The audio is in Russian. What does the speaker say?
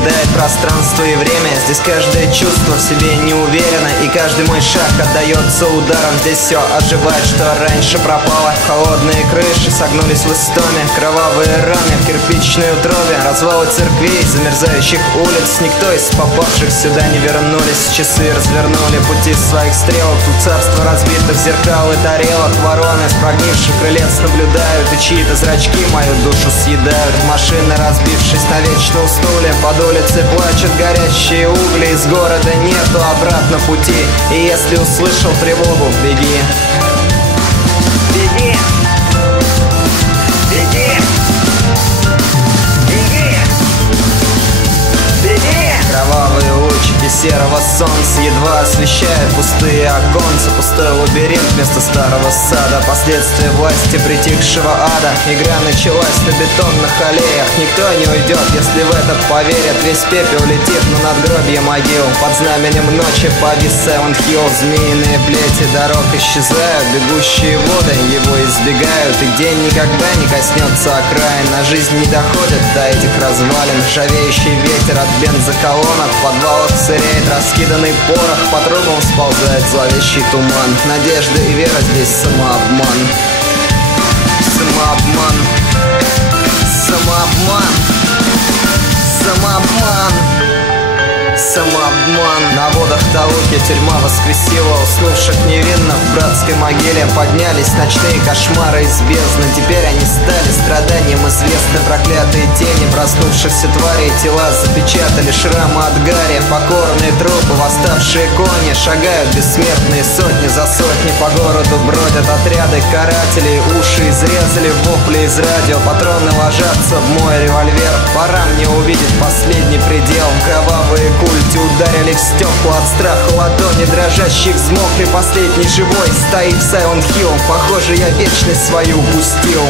покидает пространство и время. Здесь каждое чувство в себе не уверено, и каждый мой шаг отдается ударом. Здесь все оживает, что раньше пропало. Холодные крыши согнулись в истоме, кровавые раны в кирпичной утробе, развалы церквей, замерзающих улиц. Никто из попавших сюда не вернулись. Часы развернули пути своих стрелок. Тут царство разбитых зеркал и тарелок. Вороны с прогнивших крылец наблюдают, и чьи-то зрачки мою душу съедают. Машины, разбившись, навечно уснули. Под улицей плачут горящие угли. Из города нету обратно пути, и если услышал тревогу, беги. Беги! Беги! Беги! Беги! Кровавые лучики серого солнца едва освещают пустые оконца. Пустой лабиринт вместо старого сада, последствия власти притихшего ада. Игра началась на бетонных аллеях. Никто не уйдет, если в это поверят. Весь пепел летит на надгробье могил. Под знаменем ночи повис Silent Hill. Змеиные плети дорог исчезают, бегущие воды его избегают, и день никогда не коснется окраин. На жизнь не доходит до этих развалин. Ржавеющий ветер от бензоколонок, в подвалах сыреет раскиданный порох. По трубам сползает зловещий туман. Надежда и вера здесь самообман. Самообман. Самообман. Самообман. Самообман. На водах Талуки тюрьма воскресила уснувших невинно в братской могиле. Поднялись ночные кошмары из бездны. Теперь они стали страданием известны. Проклятые тени проснувшихся тварей. Тела запечатали шрамы от гари. Покорные трупы, восставшие кони. Шагают бессмертные сотни за сотни. По городу бродят отряды карателей. Уши изрезали, вопли из радио. Патроны ложатся в мой револьвер. Пора мне увидеть последний предел. Кровавые культи ударили в стекла. От страха ладони дрожащих взмокли. Последний живой стоит в Silent Hill. Похоже, я вечность свою упустил.